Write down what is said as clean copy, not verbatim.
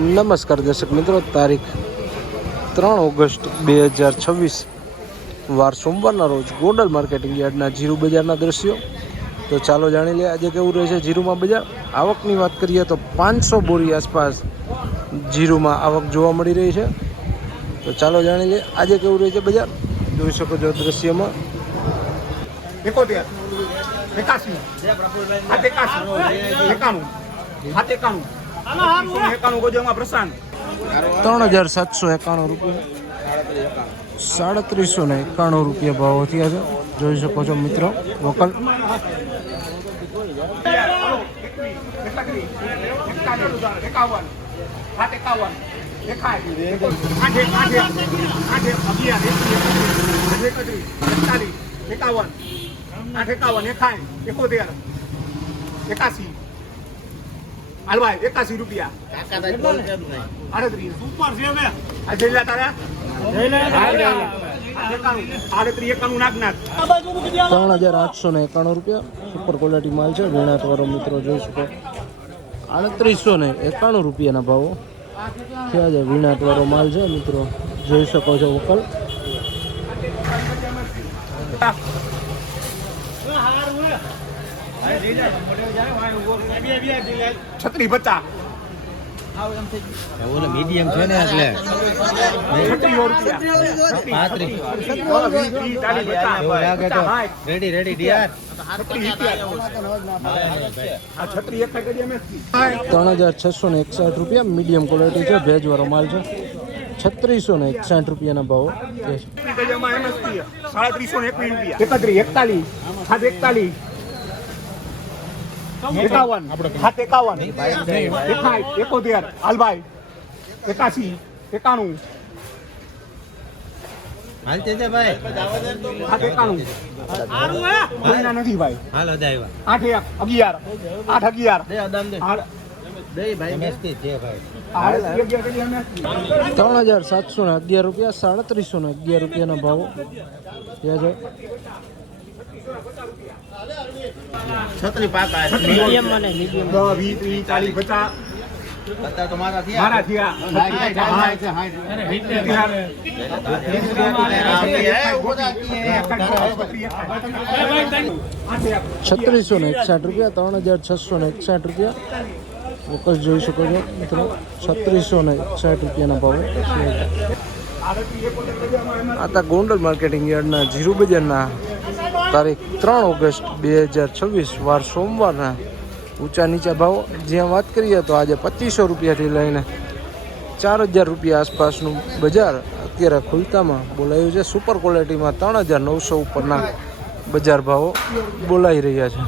નમસ્કાર દર્શક મિત્રો, તારીખ 3 ઓગસ્ટ 2026 વાર સોમવારના રોજ ગોંડલ માર્કેટિંગ યાર્ડના જીરું બજારના દ્રશ્યો. તો ચાલો જાણી લઈએ આજે કેવું રહે છે જીરુમાં બજાર. આવકની વાત કરીએ તો 500 બોરી આસપાસ જીરુમાં આવક જોવા મળી રહી છે. તો ચાલો જાણી લઈએ આજે કેવું રહે છે બજાર. જોઈ શકો છો દ્રશ્યમાં 71 81 પ્રશાંત 3791 રૂપિયા 3791 રૂપિયા ભાવ થયા છે. જોઈ શકો છો મિત્રો વકલ 81 રૂપિયા 38 સુપર છે હવે આ જઈલા તારા 3891 રૂપિયા સુપર ક્વોલિટી માલ છે. વેણાટવાળો મિત્રો જોઈ શકો 3891 રૂપિયાના ભાવો થયા છે. વીણાટવાળો માલ છે મિત્રો, જોઈ શકો છો વકલ 3650 મીડિયમ છે ને એટલે 36 રેડી ડીઆર 3661 રૂપિયા મીડિયમ ક્વોલિટી છે. ભેજવાળો માલ છે. 3661 રૂપિયાના ભાવો છે. 3721 હાલભાઈ 81 91 હાલ છે ભાઈ 91 નથી ભાઈ હાલ હદાય 811 દે ભાઈ મસ્તી છે ભાઈ 3711 રૂપિયા 3711 રૂપિયાના ભાવો થયા છે. છત્રી પાકા મીડિયમ મને મીડિયમ 20 30 40 50 બતા તો મારા થયા 3661 રૂપિયા 3661 રૂપિયા વકલ જોઈ શકો છો મિત્રો. 3661 રૂપિયાના ભાવો. આ ગોંડલ માર્કેટિંગ યાર્ડના જીરું બજારના તારીખ 3 ઓગસ્ટ 2026 વાર સોમવારના ઊંચા નીચા ભાવો. જ્યાં વાત કરીએ તો આજે 2500 રૂપિયાથી લઈને 4000 રૂપિયા આસપાસનું બજાર અત્યારે ખુલતામાં બોલાયું છે. સુપર ક્વોલિટીમાં 3900 ઉપરના બજાર ભાવો બોલાઈ રહ્યા છે.